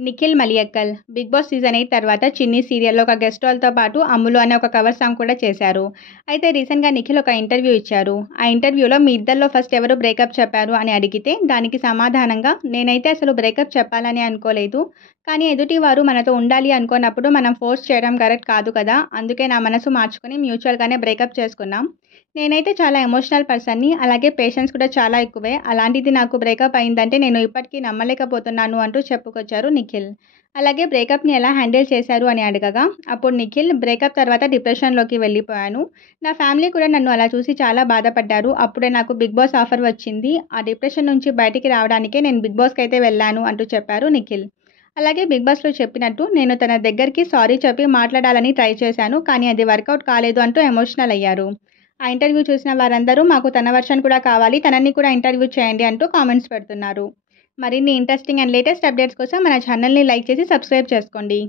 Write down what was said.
Nikhil Maliyakkal 'big boss' season 8 తర్వాత 'చిన్ని' సీరియల్‌లో ఒక గెస్ట్ రోల్‌తో పాటు 'అమ్ములు' అనే ఒక కవర్ సాంగ్ కూడా చేశారు. అయితే రీసెంట్‌గా నిఖిల్ ఒక ఇంటర్వ్యూ ఇచ్చారు. ఆ ఇంటర్వ్యూలో మీ ఇద్దరిలో ఫస్ట్ ఎవరు బ్రేకప్ చెప్పారు అని అడిగితే దానికి సమాధానంగా నేనైతే అసలు బ్రేకప్ చెప్పాలని అనుకోలేదు. కానీ ఎదుటివారు మనతో ఉండాలి అనుకోనప్పుడు మనం ఫోర్స్ చేయడం కరెక్ట్ కాదు కదా! అందుకే నా మనసు మార్చుకొని మ్యూచువల్‌గానే బ్రేకప్ చేసుకున్నాం. నేనైతే చాలా ఎమోషనల్ పర్సన్‌ని. అలాగే పేషెన్స్ కూడా చాలా ఎక్కువే. అలాంటిది నాకు బ్రేకప్ అయిందంటే నేను ఇప్పటికీ నమ్మలేకపోతున్నాను అంటూ చెప్పుకొచ్చారు నిఖిల్. అలాగే బ్రేకప్‌ని ఎలా హ్యాండిల్ చేశారు అని అడగగా, అప్పుడు నిఖిల్ బ్రేకప్ తర్వాత డిప్రెషన్‌లోకి వెళ్ళిపోయాను. నా ఫ్యామిలీ కూడా నన్ను అలా చూసి చాలా బాధపడ్డారు. అప్పుడే నాకు 'బిగ్ బాస్' ఆఫర్ వచ్చింది. ఆ డిప్రెషన్ నుంచి బయటికి రావడానికే నేను 'బిగ్ బాస్'కైతే వెళ్ళాను అంటూ చెప్పారు నిఖిల్. అలాగే 'బిగ్ బాస్'లో చెప్పినట్టు నేను తన దగ్గరికి సారీ చెప్పి మాట్లాడాలని ట్రై చేశాను. కానీ అది వర్కౌట్ కాలేదు అంటూ ఎమోషనల్ అయ్యారు. ఆ ఇంటర్వ్యూ చూసిన వారందరూ మాకు తన వెర్షన్ కూడా కావాలి, తనని కూడా ఇంటర్వ్యూ చేయండి అంటూ కామెంట్స్ పెడుతున్నారు. మరిన్ని ఇంట్రెస్టింగ్ అండ్ లేటెస్ట్ అప్డేట్స్ కోసం మన ఛానల్‌ని లైక్ చేసి సబ్స్క్రైబ్ చేసుకోండి.